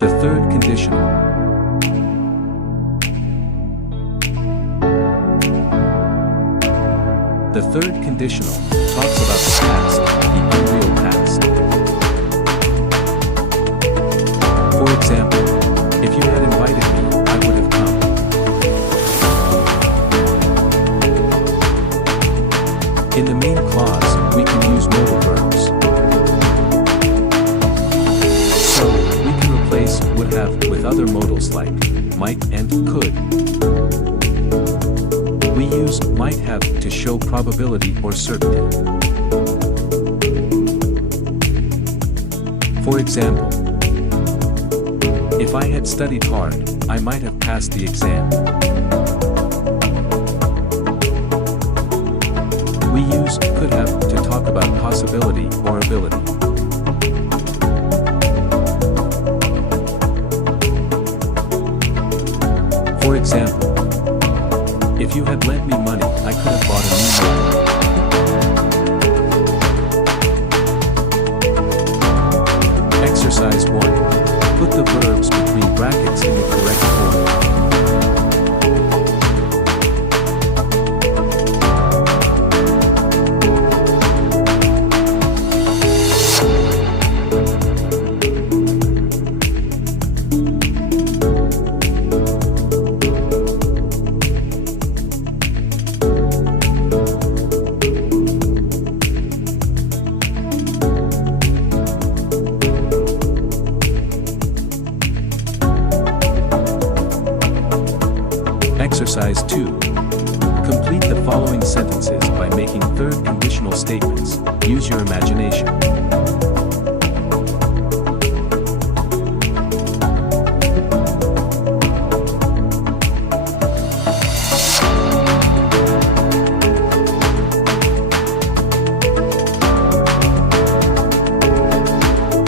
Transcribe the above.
The third conditional. The third conditional talks about the past, the unreal past. For example, if you had invited me, I would have come. In the main clause, we can use modal verbs. So, we can replace would have with other modals like might and could. We use might have to show probability or certainty. For example, if I had studied hard, I might have passed the exam. We use could have to talk about possibility or ability. For example, if you had lent me money, I could have bought a new motor. Exercise 1. Put the verbs between brackets in the correct form. Exercise 2. Complete the following sentences by making third conditional statements. Use your imagination.